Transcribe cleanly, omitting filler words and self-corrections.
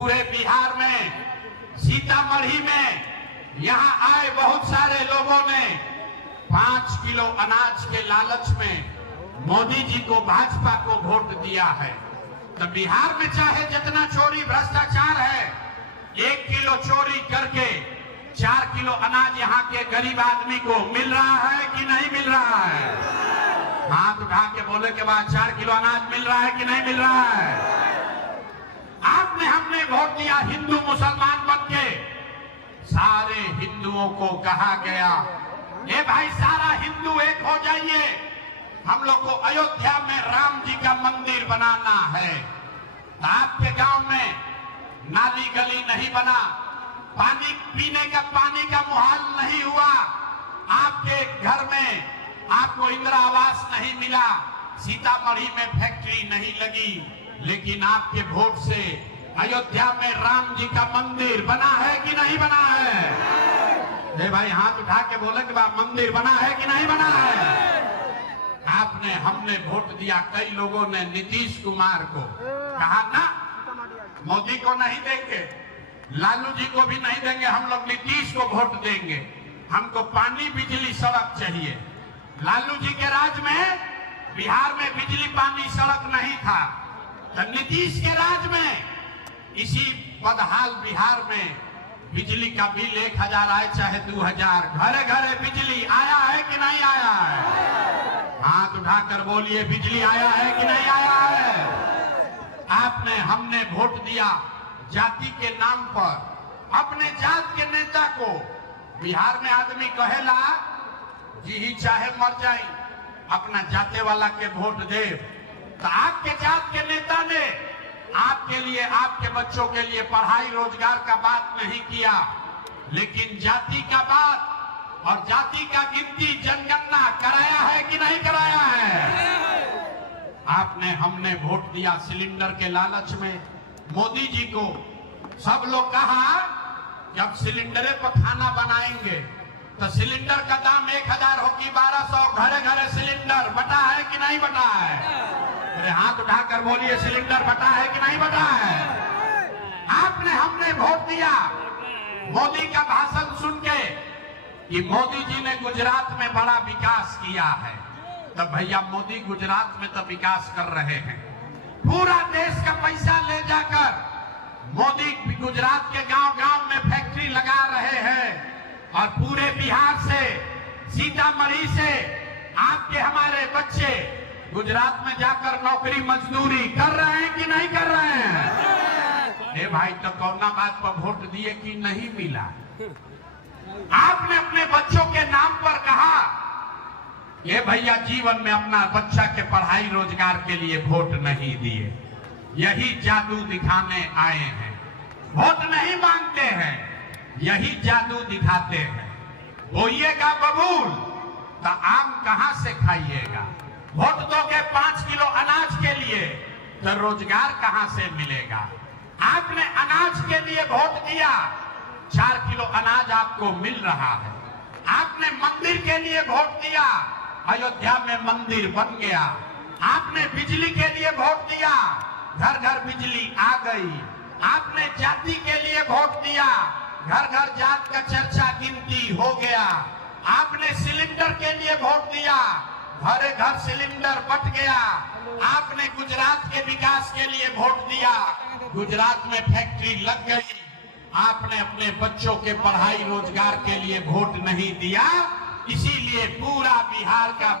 पूरे बिहार में, सीतामढ़ी में यहाँ आए बहुत सारे लोगों ने 5 किलो अनाज के लालच में मोदी जी को, भाजपा को वोट दिया है। तो बिहार में चाहे जितना चोरी भ्रष्टाचार है, 1 किलो चोरी करके 4 किलो अनाज यहाँ के गरीब आदमी को मिल रहा है कि नहीं मिल रहा है? हाथ उठा के बोले के बाद 4 किलो अनाज मिल रहा है कि नहीं मिल रहा है? आपने हमने वोट दिया हिंदू मुसलमान बनके, सारे हिंदुओं को कहा गया ए भाई सारा हिंदू एक हो जाइए, हम लोग को अयोध्या में राम जी का मंदिर बनाना है। तो आपके गांव में नाली गली नहीं बना, पानी पीने का पानी का मुहाल नहीं हुआ, आपके घर में आपको इंदिरा आवास नहीं मिला, सीतामढ़ी में फैक्ट्री नहीं लगी, लेकिन आपके वोट से अयोध्या में राम जी का मंदिर बना है कि नहीं बना है? ए भाई हाथ उठा के बोले कि बाप मंदिर बना है कि नहीं बना है? आपने हमने वोट दिया, कई लोगों ने नीतीश कुमार को कहा ना मोदी को नहीं देंगे, लालू जी को भी नहीं देंगे, हम लोग नीतीश को वोट देंगे, हमको पानी बिजली सड़क चाहिए। लालू जी के राज में बिहार में बिजली पानी सड़क नहीं था, तो नीतीश के राज में इसी बदहाल बिहार में बिजली का बिल 1000 आए चाहे 2000, घरे घरे बिजली आया है कि नहीं आया है? हाथ उठाकर बोलिए बिजली आया है कि नहीं आया है? आपने हमने वोट दिया जाति के नाम पर, अपने जात के नेता को। बिहार में आदमी कहेला जी ही चाहे मर जाए अपना जाते वाला के वोट दे, तो आपके जात के नेता ने आपके लिए, आपके बच्चों के लिए पढ़ाई रोजगार का बात नहीं किया, लेकिन जाति का बात और जाति का गिनती जनगणना कराया है कि नहीं कराया है? आपने हमने वोट दिया सिलेंडर के लालच में मोदी जी को। सब लोग कहा जब सिलेंडरे पर खाना बनाएंगे तो सिलेंडर का दाम 1000 हो कि 1200, घरे घरे सिलेंडर बटा है कि नहीं बटा है? अरे हाथ उठाकर बोलिए सिलेंडर बटा है कि नहीं बटा है? आपने हमने वोट दिया मोदी का भाषण सुन के कि मोदी जी ने गुजरात में बड़ा विकास किया है। तब भैया मोदी गुजरात में तो विकास कर रहे हैं, पूरा देश का पैसा ले जाकर मोदी गुजरात के गांव-गांव में फैक्ट्री लगा रहे हैं, और पूरे बिहार से, सीतामढ़ी से आपके हमारे बच्चे गुजरात में जाकर नौकरी मजदूरी कर रहे हैं कि नहीं कर रहे हैं? ए भाई तो कौना बात पर वोट दिए कि नहीं मिला? आपने अपने बच्चों के नाम पर कहा ये भैया जीवन में अपना बच्चा के पढ़ाई रोजगार के लिए वोट नहीं दिए, यही जादू दिखाने आए हैं। वोट नहीं मांगते हैं, यही जादू दिखाते हैं। बोइएगा बबूल तो आम कहां से खाइएगा? वोट दोगे 5 किलो अनाज के लिए तो रोजगार कहां से मिलेगा? आपने अनाज के लिए वोट दिया, 4 किलो अनाज आपको मिल रहा है। आपने मंदिर के लिए वोट दिया, अयोध्या में मंदिर बन गया। आपने बिजली के लिए वोट दिया, घर घर बिजली आ गई। आपने जाति के लिए वोट दिया, घर घर जात का चर्चा गिनती हो गया। आपने सिलेंडर के लिए वोट दिया, घरे घर सिलेंडर बट गया। आपने गुजरात के विकास के लिए वोट दिया, गुजरात में फैक्ट्री लग गई। आपने अपने बच्चों के पढ़ाई रोजगार के लिए वोट नहीं दिया, इसीलिए पूरा बिहार का